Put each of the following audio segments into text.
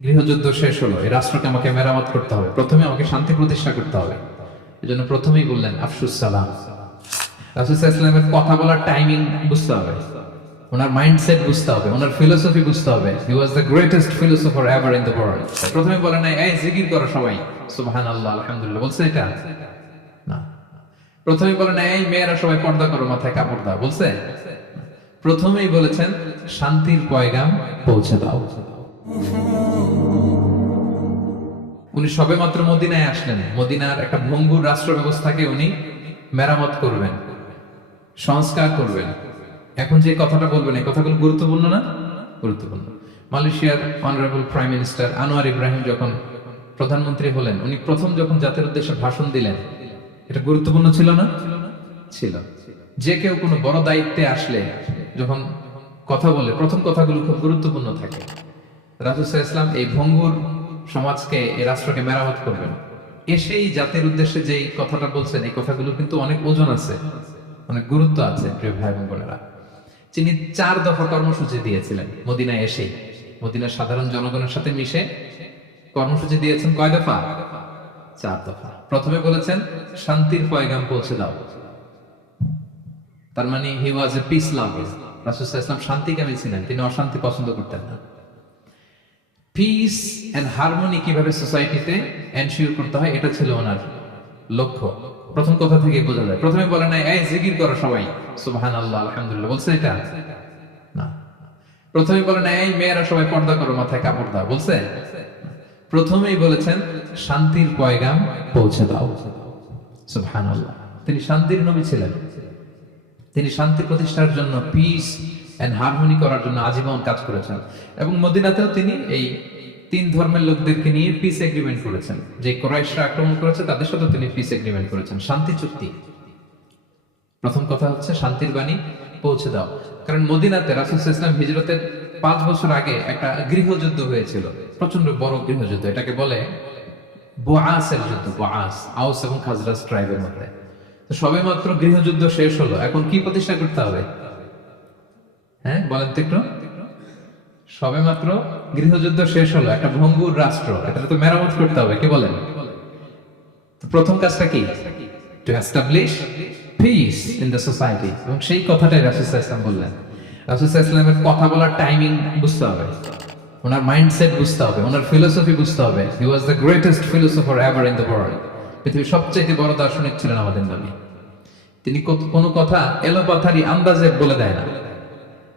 গৃহযুদ্ধ শেষ হলো, এই রাষ্ট্রকে আমাকে মেরামত করতে হবে, প্রথমে আমাকে শান্তি প্রতিষ্ঠা করতে হবে। এই জন্য প্রথমেই বললেন আফসুস সালাম। রাসূল সাল্লাল্লাহু আলাইহি ওয়াসাল্লামের কথা বলার টাইমিং বুঝতে হবে, ওনার মাইন্ডসেট বুঝতে হবে, ওনার ফিলোসফি বুঝতে হবে। He was the greatest philosopher ever in the world. প্রথমে বলেন নাই এই জিকির করো সবাই সুবহানাল্লাহ আলহামদুলিল্লাহ, বলছে এটা না। প্রথমে বলেন এই মেয়েরা সবাই পর্দা করো, মাথায় কাপড় দাও, বলছে? প্রথমেই বলেছেন শান্তির পয়গাম পৌঁছে দাও। উনি সবেমাত্র মদিনায় আসলেন, মদিনার একটা ভঙ্গুর রাষ্ট্র ব্যবস্থাকে উনি মেরামত করবেন, সংস্কার করবেন। এখন যে কথাটা বলবেন এই কথাগুলো গুরুত্বপূর্ণ না? গুরুত্বপূর্ণ। মালয়েশিয়ার honourable prime minister Anwar Ibrahim যখন প্রধানমন্ত্রী হলেন, উনি প্রথম যখন জাতির উদ্দেশ্যে ভাষণ দিলেন, এটা গুরুত্বপূর্ণ ছিল না? ছিল। যে কেউ কোনো বড় দায়িত্বে আসলে যখন কথা বলে প্রথম কথাগুলো খুব গুরুত্বপূর্ণ থাকে। রাসূল সাল্লাল্লাহু আলাইহি ওয়াসাল্লাম এই ভঙ্গুর সমাজকে, এই রাষ্ট্রকে মেরামত করবেন। এসেই জাতির উদ্দেশ্যে যে কথাটা বলছেন, এই কথাগুলো কিন্তু অনেক ওজন আছে, অনেক গুরুত্ব আছে। প্রিয় ভাই এবং বোনেরা, তিনি 4 দফা কর্মসূচি দিয়েছিলেন মদিনায় এসেই। মদিনার সাধারণ জনগণের সাথে মিশে কর্মসূচি দিয়েছেন কয় দফা? 4 দফা। প্রথমে বলেছেন শান্তির পয়গাম পৌঁছে দাও। তার মানে হি ওয়াজ এ পিস লাভার। রাসূল সাল্লাল্লাহু আলাইহি ওয়াসাল্লাম শান্তিকামী ছিলেন, তিনি অশান্তি পছন্দ করতেন না। পিস এন্ড হারমোনি কিভাবে সোসাইটিতে এনশিওর করতে হয়, এটা ছিল ওনার লক্ষ্য। প্রথম কথা থেকে বোঝা যায়। প্রথমে বলে নাই এই জিকির করো সবাই সুবহানাল্লাহ আলহামদুলিল্লাহ, বলছে এটা না। প্রথমে বলে নাই এই মেয়েরা সবাই পর্দা করো, মাথায় কাপড় দাও, বলছে? প্রথমেই বলেছেন শান্তির পয়গাম পৌঁছে দাও। সুবহানাল্লাহ। তিনি শান্তির নবী ছিলেন, তিনি শান্তি প্রতিষ্ঠার জন্য, পিস এন্ড হারমোনি করার জন্য আজীবন কাজ করেছেন। এবং মদিনাতেও তিনি এই 3 ধর্মের লোকদেরকে নিয়ে পিস এগ্রিমেন্ট করেছেন। যে কুরাইশরা আক্রমণ করেছে তাদের সাথে তিনি পিস এগ্রিমেন্ট করেছেন, শান্তি চুক্তি। প্রথম কথা হচ্ছে শান্তির বাণী পৌঁছে দাও। কারণ মদিনাতে রাসূল সাল্লাল্লাহু আলাইহি ওয়াসাল্লাম হিজরতের 5 বছর আগে একটা গৃহযুদ্ধ হয়েছিল, প্রচন্ড বড় গৃহযুদ্ধ। এটাকে বলে বুআসের যুদ্ধ, বুআস, আউস এবং খাজরাজ ট্রাইবের মধ্যে। তো সবেমাত্র গৃহযুদ্ধ শেষ হলো, এখন কি প্রতিষ্ঠা করতে হবে? হ্যাঁ বলেন তো একটু। সবেমাত্র গৃহযুদ্ধ শেষ হলো, একটা ভঙ্গুর রাষ্ট্র, এটা তো মেরামত করতে হবে, কি বলেন? তো প্রথম কাজটা কি? To establish piece in the society. এবং সেই কথাটাই রাসূল সাল্লাল্লাহু আলাইহি ওয়াসাল্লাম বললেন। রাসূল সাল্লাল্লাহু আলাইহি ওয়াসাল্লামের কথা বলার টাইমিং বুঝতে হবে, ওনার মাইন্ডসেট বুঝতে হবে, ওনার ফিলোসফি বুঝতে হবে। He was the greatest philosopher ever in the world. পৃথিবীর সবচেয়ে বড় দার্শনিক ছিলেন আমাদের নবী। তিনি কোনো কথা এলোপাথারি আন্দাজে বলে দেয় না,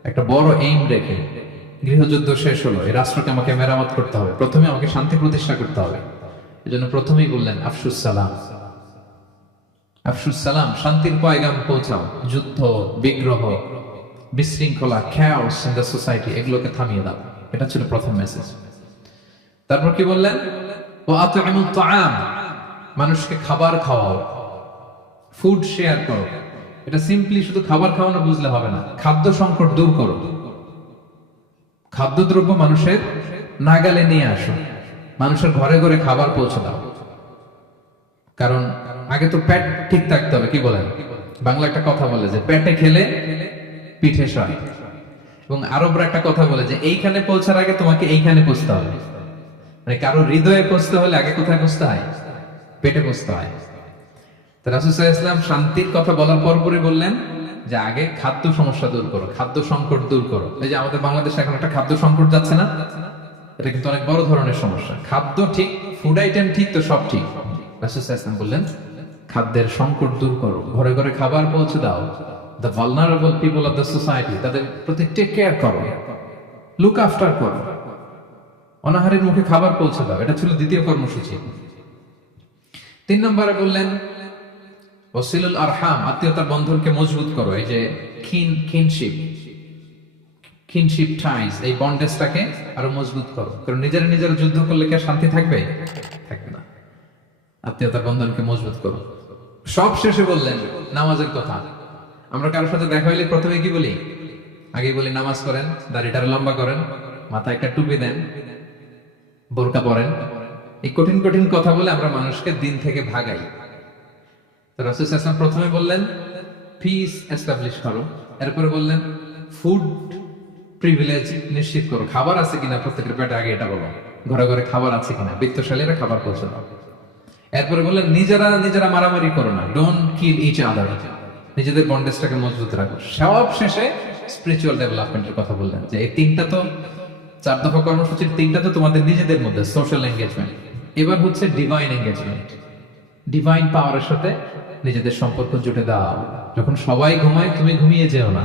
একটা বড় এইম রেখে। গৃহযুদ্ধ শেষ হলো, এই রাষ্ট্রকে আমাকে মেরামত করতে হবে, প্রথমে আমাকে শান্তি প্রতিষ্ঠা করতে হবে। এই জন্য প্রথমেই বললেন আফসুস সালাম। আফসুস সালাম, শান্তির পয়গাম পৌঁছাও। যুদ্ধ, বিগ্রহ, বিশৃঙ্খলা, chaos in the society, এগুলোকে থামিয়ে দাও। এটা ছিল প্রথম মেসেজ। তারপর কি বললেন? ওয়া আত'ইমুত তাআম, মানুষকে খাবার খাওয়াও, ফুড শেয়ার করো। এটা সিম্পলি শুধু খাবার খাওয়ানো বুঝলে হবে না, খাদ্য সংকট দূর করো। খাদ্যদ্রব্য মানুষের নাগালে নিয়ে আসো, মানুষের ঘরে ঘরে খাবার পৌঁছে দাও। কারণ আগে তো পেট ঠিক থাকতে হবে, কি বলেন? বাংলা একটা কথা বলে যে পেটে খেলে পিঠে সয়। এবং আরবরা একটা কথা বলে যে এইখানে পৌঁছার আগে তোমাকে এইখানে পৌঁছতে হবে। মানে কারো হৃদয়ে পৌঁছতে হলে আগে কোথায় পৌঁছতে হয়? পেটে পৌঁছতে হয়। তো রাসূল সাল্লাল্লাহু আলাইহি ওয়াসাল্লাম শান্তির কথা বলার পরপরই বললেন যে আগে খাদ্য সমস্যা দূর করো, খাদ্য সংকট দূর করো। এই যে আমাদের বাংলাদেশে এখন একটা খাদ্য সংকট যাচ্ছে না, এটা কিন্তু অনেক বড় ধরনের সমস্যা। খাদ্য ঠিক, ফুড আইটেম ঠিক, তো সব ঠিক। রাসূল সাল্লাল্লাহু আলাইহি ওয়াসাল্লাম বললেন খাদ্যের সংকট দূর করো, ঘরে ঘরে খাবার পৌঁছে দাও। The vulnerable people of the society, তাদের প্রতি টেক কেয়ার করো, লুক আফটার করো, অনাহারের মুখে খাবার পৌঁছে দাও। এটা ছিল দ্বিতীয় কর্মসূচি। 3 নম্বরে বললেন ওয়াসিলুল আরহাম, আত্মীয়তার বন্ধনকে মজবুত করো। এই যে কিনশিপ টাইজ, এই বন্ডেজটাকে আরো মজবুত করো। কারণ নিজেরা নিজেরা যুদ্ধ করলে কি আর শান্তি থাকবে? থাকবে না। আত্মীয়তার বন্ধনকে মজবুত করো। সব শেষে বললেন নামাজের কথা। আমরা কারোর সাথে দেখা হইলে প্রথমে কি বলি? আগে বলি নামাজ করেন, দাড়িটা লম্বা করেন, মাথায় একটা টুপি দেন, বোরকা পরেন। এই কঠিন কঠিন কথা বলে আমরা মানুষকে দিন থেকে ভাগাই। তো রাসূল সাল্লাল্লাহু আলাইহি ওয়াসাল্লাম প্রথমে বললেন পিস এস্টাবলিশ করো। এরপরে বললেন ফুড প্রিভিলেজ নিশ্চিত করো, খাবার আছে কিনা প্রত্যেকের পেটে, আগে এটা বলো। ঘরে ঘরে খাবার আছে কিনা, বৃত্তশালীরা খাবার পৌঁছে দাও। এরপরে বললেন নিজেরা নিজেরা মারামারি করো না, ডোন্ট কিল ইচ আদার, নিজেদের বন্ডেজটাকে মজবুত রাখো। সব শেষে স্পিরিচুয়াল ডেভেলপমেন্টের কথা বললেন, যে এই তিনটা তো 4 দফা কর্মসূচির তিনটা তো তোমাদের নিজেদের মধ্যে সোশ্যাল এঙ্গেজমেন্ট, এবার হচ্ছে ডিভাইন এঙ্গেজমেন্ট। ডিভাইন পাওয়ারের সাথে নিজেদের সম্পর্ক জুটে দাও। যখন সবাই ঘুমায় তুমি ঘুমিয়ে যেও না,